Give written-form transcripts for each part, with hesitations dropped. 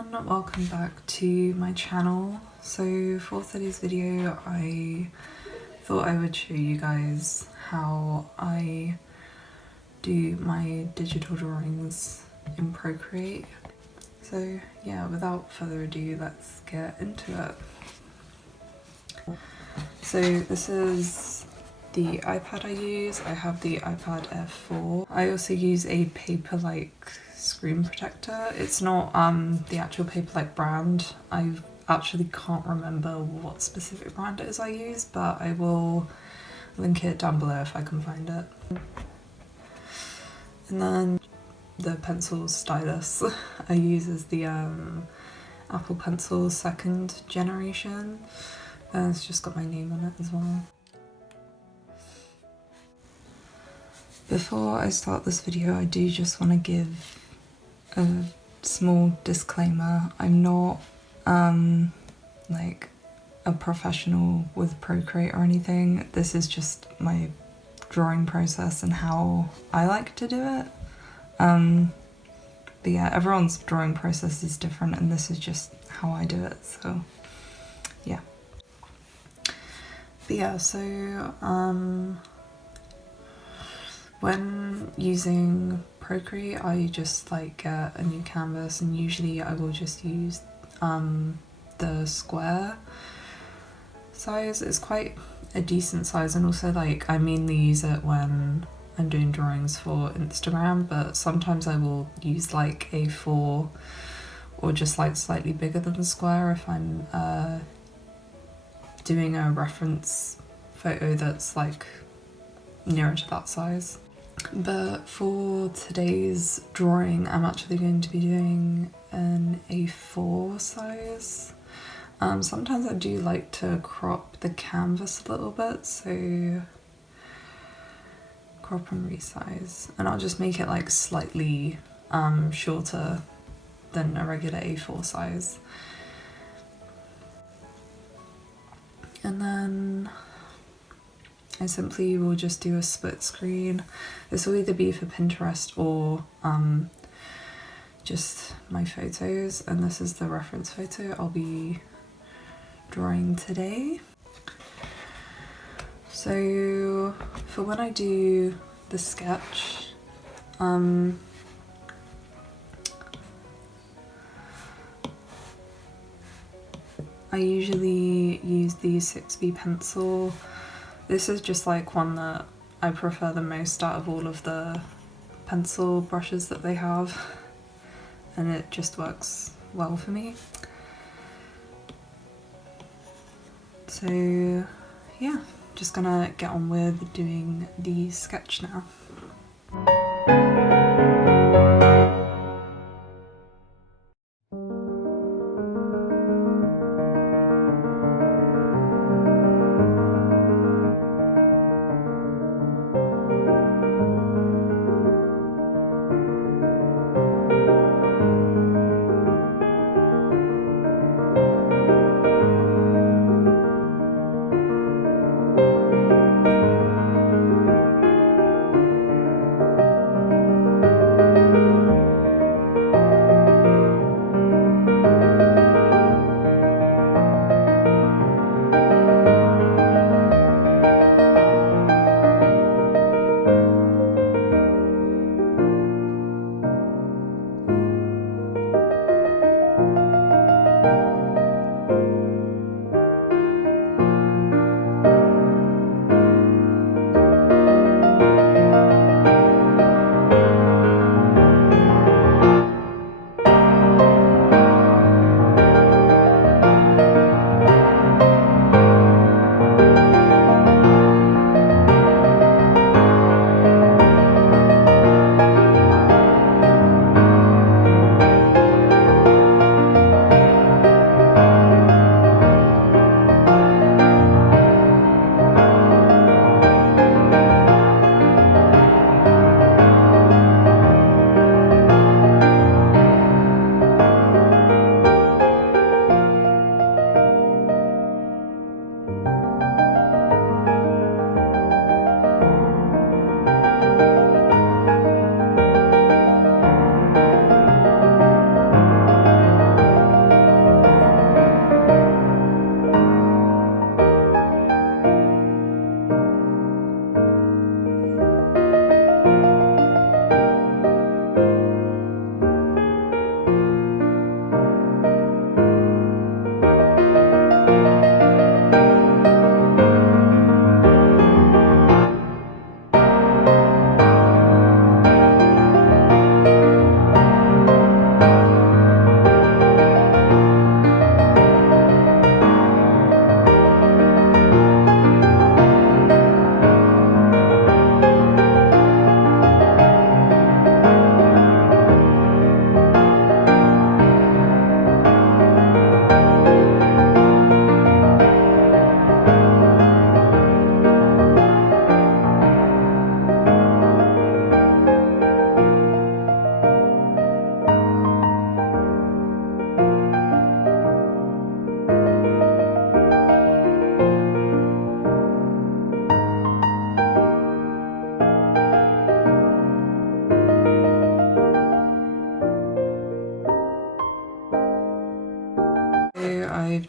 everyone, welcome back to my channel. So for today's video I thought I would show you guys how I do my digital drawings in Procreate. So yeah, without further ado, let's get into it. So this is the iPad I use. I have the iPad Air 4. I also use a paper-like screen protector. It's not the actual paper-like brand. I actually can't remember what specific brand it is I use, but I will link it down below if I can find it. And then the pencil stylus I use is the Apple Pencil 2nd generation. And it's just got my name on it as well. Before I start this video, I do just want to give a small disclaimer. I'm not like a professional with Procreate or anything. This is just my drawing process and how I like to do it. But yeah, everyone's drawing process is different and this is just how I do it, so yeah. But yeah, so when using Procreate, I just like get a new canvas, and usually I will just use the square size. It's quite a decent size, and also like I mainly use it when I'm doing drawings for Instagram, but sometimes I will use like A4 or just like slightly bigger than the square if I'm doing a reference photo that's like nearer to that size. But for today's drawing, I'm actually going to be doing an A4 size. Sometimes I do like to crop the canvas a little bit, so crop and resize. And I'll just make it like slightly shorter than a regular A4 size. And then I simply will just do a split screen. This will either be for Pinterest or just my photos, and this is the reference photo I'll be drawing today. So for when I do the sketch, I usually use the 6B pencil. This is just like one that I prefer the most out of all of the pencil brushes that they have, and it just works well for me. So yeah, just gonna get on with doing the sketch now.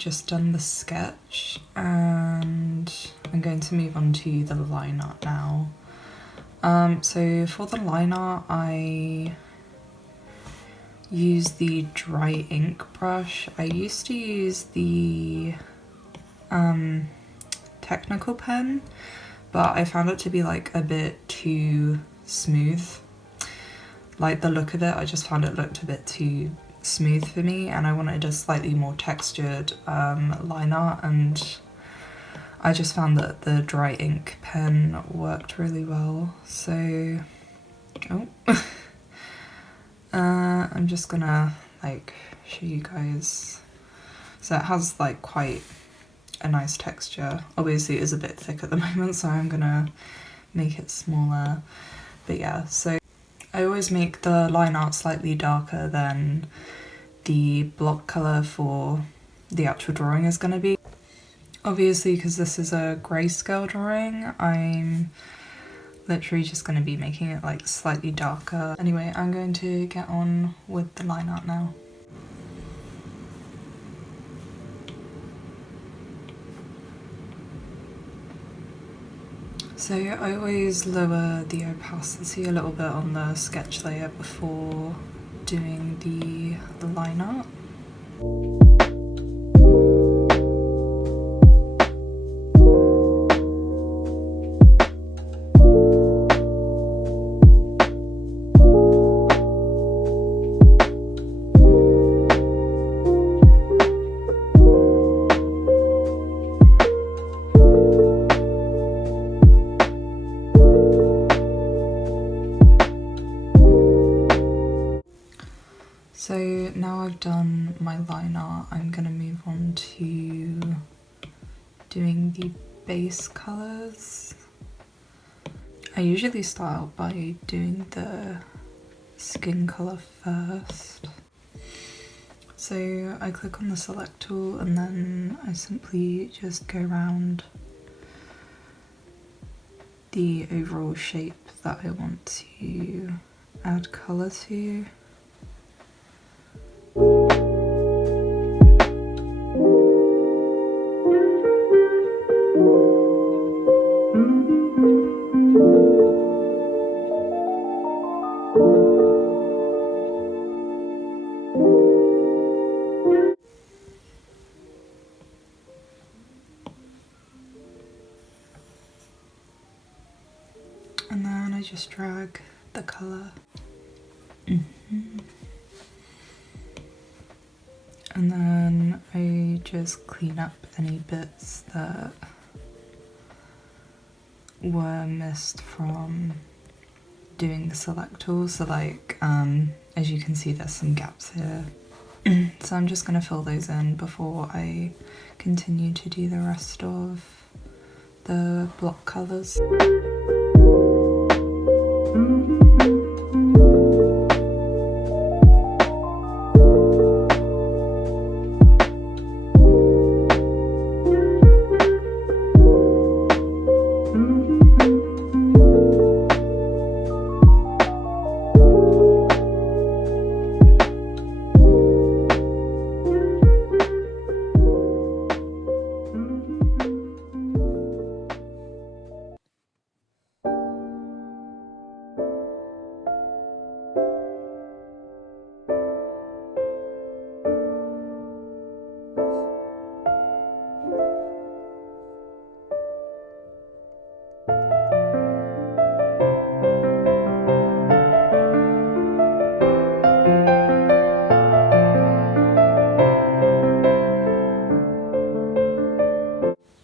just done the sketch and I'm going to move on to the line art now. So for the line art, I use the dry ink brush. I used to use the technical pen, but I found it to be like a bit too smooth. Like the look of it, I just found it looked a bit too smooth for me, and I wanted a slightly more textured line art, and I just found that the dry ink pen worked really well. So, I'm just gonna like show you guys. So it has like quite a nice texture. Obviously it is a bit thick at the moment, so I'm gonna make it smaller. But yeah, so I always make the line art slightly darker than the block colour for the actual drawing is gonna be. Obviously, because this is a grayscale drawing, I'm literally just going to be making it like slightly darker. Anyway, I'm going to get on with the line art now. So I always lower the opacity a little bit on the sketch layer before doing the line art. So now I've done my line art, I'm going to move on to doing the base colours. I usually start out by doing the skin colour first. So I click on the select tool and then I simply just go around the overall shape that I want to add colour to. And then I just drag the colour. And then I just clean up any bits that were missed from doing the select tool. So like, as you can see, there's some gaps here. So I'm just going to fill those in before I continue to do the rest of the block colours.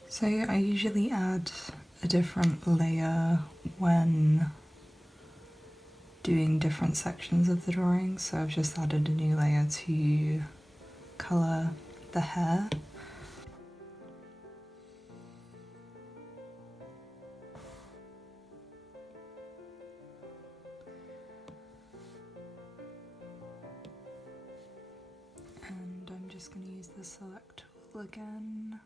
So I usually add a different layer when doing different sections of the drawing, so I've just added a new layer to colour the hair. And I'm just going to use the select tool again.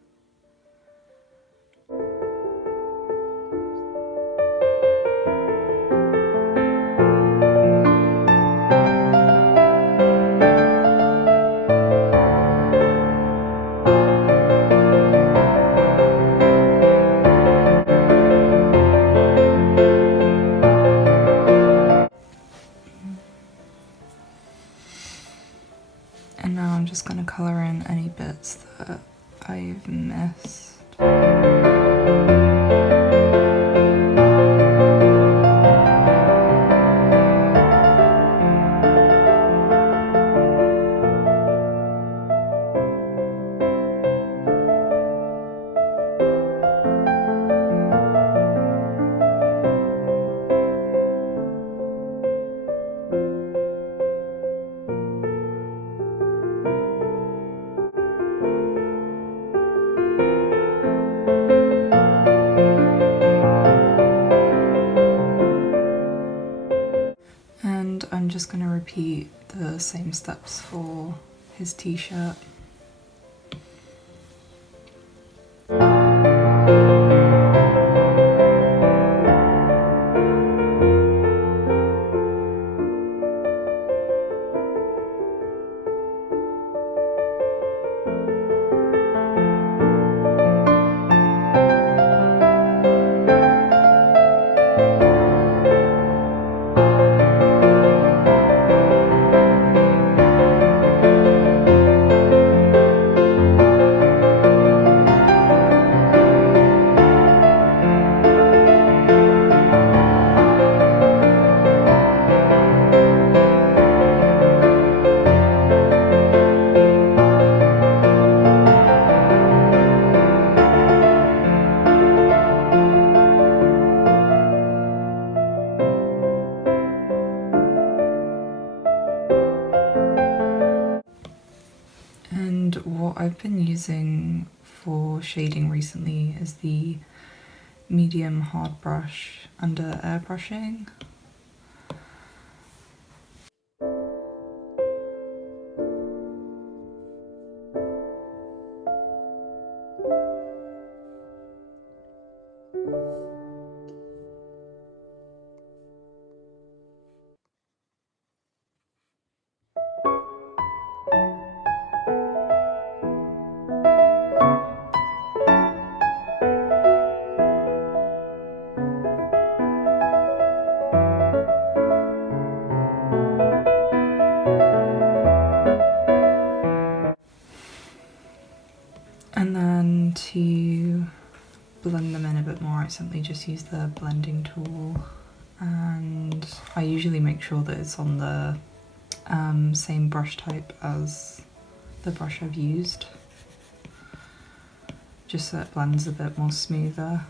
repeat the same steps for his t-shirt. And what I've been using for shading recently is the medium hard brush under airbrushing. And then to blend them in a bit more, I simply just use the blending tool, and I usually make sure that it's on the same brush type as the brush I've used, just so it blends a bit more smoother.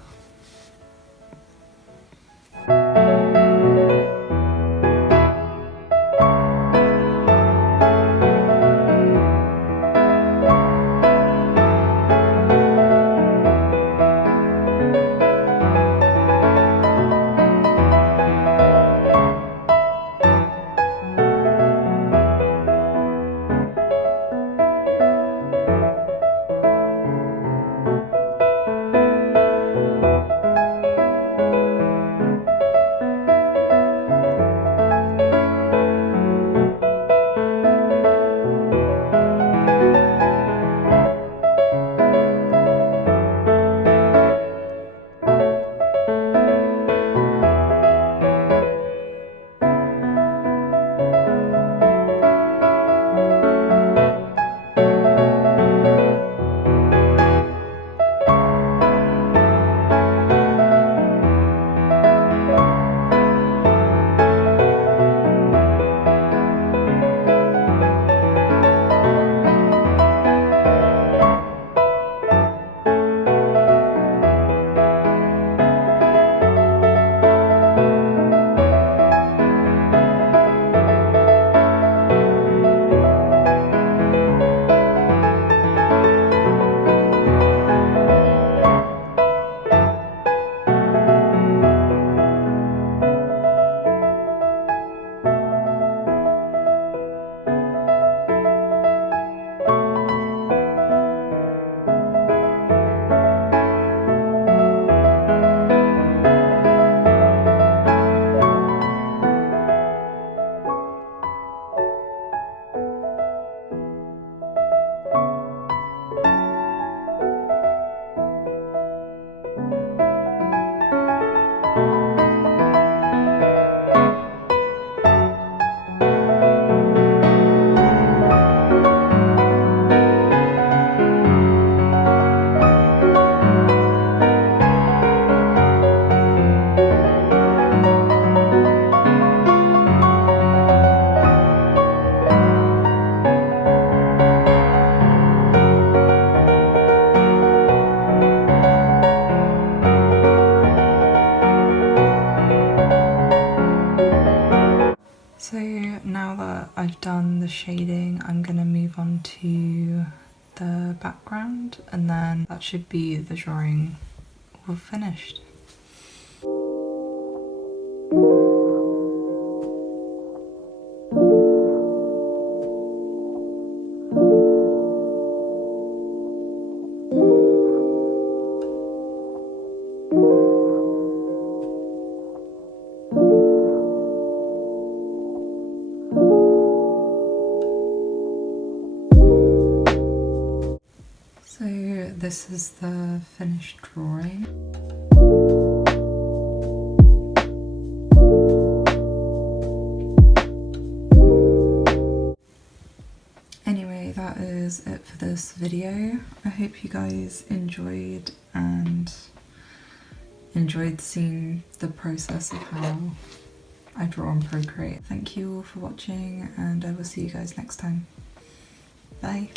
So now that I've done the shading, I'm gonna move on to the background, and then that should be the drawing all finished. this is the finished drawing. Anyway, that is it for this video. I hope you guys enjoyed and enjoyed seeing the process of how I draw on Procreate. Thank you all for watching, and I will see you guys next time. Bye.